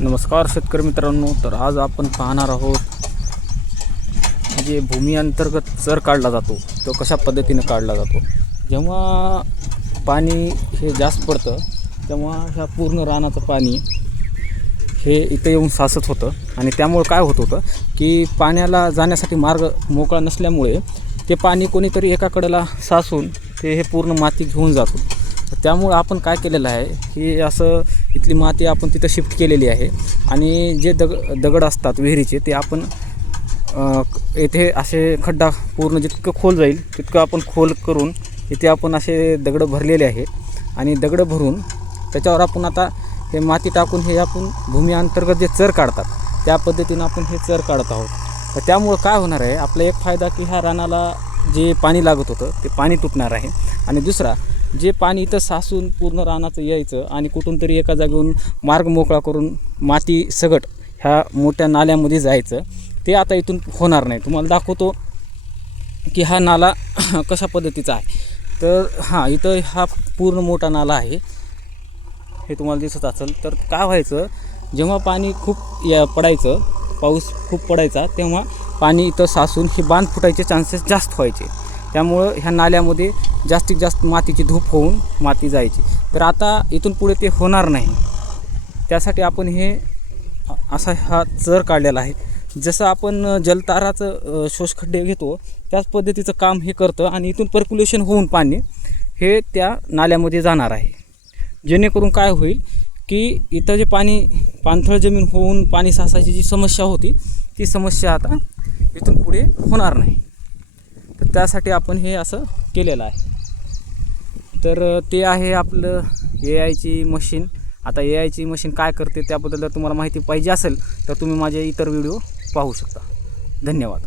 नमस्कार शेतकरी मित्रांनो, तर आज आपण पाहणार आहोत जे भूमी अंतर्गत चर काढला जातो तो कशा पद्धतीने काढला जातो। जेव्हा पाणी हे जास्त पडतं तेव्हा ह्या पूर्ण रानाचं पाणी हे इथे येऊन साचत होतं आणि त्यामुळे काय होत होतं की पाण्याला जाण्यासाठी मार्ग मोकळा नसल्यामुळे ते पाणी कोणीतरी एका कडेला साचून ते हे पूर्ण माती घेऊन जातो। त्यामुळे आपण काय केलेलं आहे की असं इथली माती आपण तिथं शिफ्ट केलेली आहे आणि जे दगड असतात विहिरीचे ते आपण येथे असे खड्डा पूर्ण जितकं खोल जाईल तितकं आपण खोल करून इथे आपण असे दगड भरलेले आहेत आणि दगड भरून त्याच्यावर आपण आता हे माती टाकून हे आपण भूमी अंतर्गत जे चर काढतात त्या पद्धतीनं आपण हे चर काढत आहोत। तर त्यामुळं काय होणार आहे, आपला एक फायदा की ह्या रानाला जे पाणी लागत होतं ते पाणी तुटणार आहे आणि दुसरा जे पाणी इथं साचून पूर्ण रानाचं यायचं आणि कुठून तरी एका जागेवरून मार्ग मोकळा करून माती सगट ह्या मोठ्या नाल्यामध्ये जायचं ते आता इथून होणार नाही। तुम्हाला दाखवतो की हा नाला कशा पद्धतीचा आहे। तर हां, इथं हा पूर्ण मोठा नाला आहे, हे तुम्हाला दिसत असेल। तर काय व्हायचं, जेव्हा पाणी खूप पडायचं, पाऊस खूप पडायचा तेव्हा पाणी इथं साचून हे बांध फुटायचे चान्सेस जास्त व्हायचे। त्यामुळं ह्या नाल्यामध्ये जास्तीत जास्त मातीची धूप होऊन माती जायची। तर आता इथून पुढे ते होणार नाही, त्यासाठी आपण हे असा हा चर काढलेला आहे। जसं आपण जलताराचं शोषखड्डे घेतो त्याच पद्धतीचं काम हे करतं आणि इथून पर्क्युलेशन होऊन पाणी हे त्या नाल्यामध्ये जाणार आहे, जेणेकरून काय होईल की इथं जे पाणी पाणथळ जमीन होऊन पाणी साचायची जी समस्या होती ती समस्या आता इथून पुढे होणार नाही। तर त्यासाठी आपण हे असं केलेलं आहे। तर ते आहे आपलं AI मशीन। आता AI मशीन काय करते त्याबद्दल जर तुम्हाला माहिती पाहिजे असेल तर तुम्ही माझे इतर व्हिडिओ पाहू शकता। धन्यवाद।